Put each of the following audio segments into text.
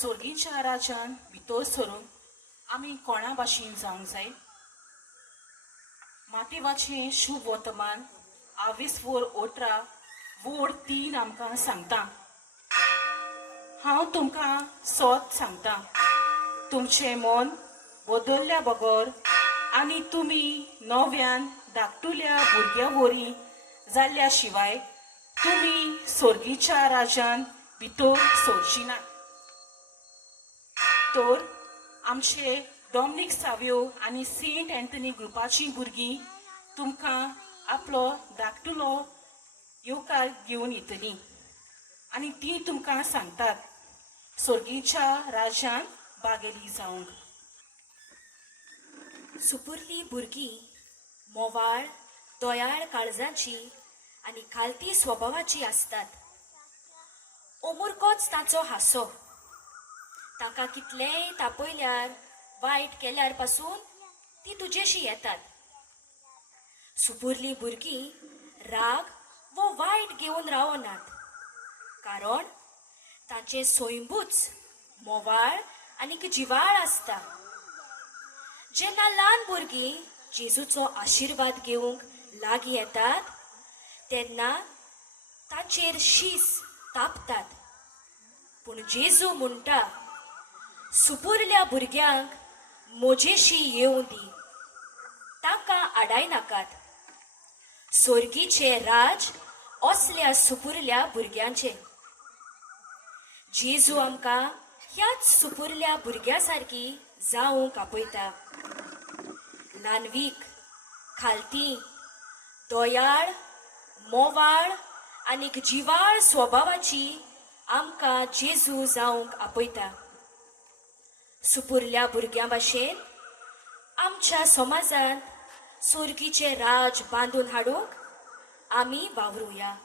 सोर्गीच्या राजान भितर सरून आमी कोणा भाशेन जावंक जाय. मातेवाचें शुभ वर्तमान 24/18 वोड 3 आमकां सांगता. हांव तुमकां सोत सांगता, तुमचें मन बदल्ल्या बगर आनी तुमी नव्यान धाकटुल्या भुरग्या वरी जाल्ल्या शिवाय तुमी सोर्गीच्या राजान भितर सरची ना. तर आमचे डॉमिनिक सावियो आनी सेंट एंथनी ग्रुपाचीं भुरगीं तुमकां आपलो धाकटुलो येवकार घेवन येतलीं आनी तीं तुमकां सांगतात सोर्गीच्या राजान बागेली जावंक. सुपुर्ली भुरगीं मोवाळ, दोयाळ काळजाची आनी खालती स्वभावाची आसतात. ओमुरकोच ताचो हांसो. ताका कितलेंय तापयल्यार वायट केल्यार पासून ती तुजेशी येतात. सुपुर्ली भुरगीं राग वो वायट घेवन रावनात, कारण ताचें सोयंबूच मोवाळ आनीक जिवाळ आसता. जेन्ना ल्हान भुरगीं जेजूचो आशिर्वाद घेवंक लागीं येतात तेन्ना ताचेर शीस तापतात. पूण जेजू म्हणटा, सुपुर्ल्या भुरग्यांक म्हजेशी येवं दी, ताका आडायनाकात. सोर्गीचें राज असल्या सुपुर्ल्या भुरग्यांचें. जेजू आमकां ह्याच सुपुर्ल्या भुरग्या सारकी जावंक आपयता. ल्हानवीक, खालती, दोयाळ, मोवाळ आनीक जिवाळ स्वभावाची आमकां जेजू जावंक आपयता. सुपुर्ल्या भुरग्यां भाशेन आमच्या समाजांत सोर्गीचें राज बांदून हाडूंक आमी वावरुया.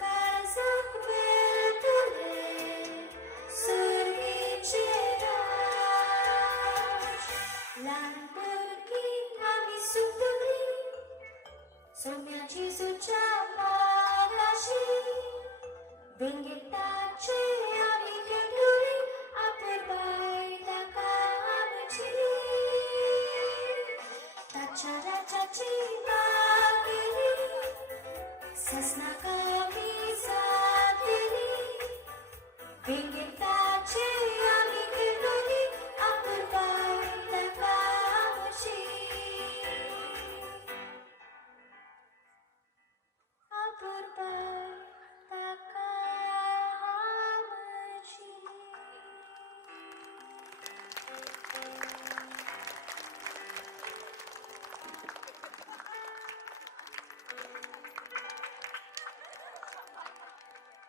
काळजात वेठले सुरवीचे राज. लहानपणी आम्ही सुटली सोन्याची सुच्या मागाशी. बिंगिताचे आम्ही खेटुळी आपण बायला कामची. ताच्या राजाची मागणी ससना कमी जातली. बिंगी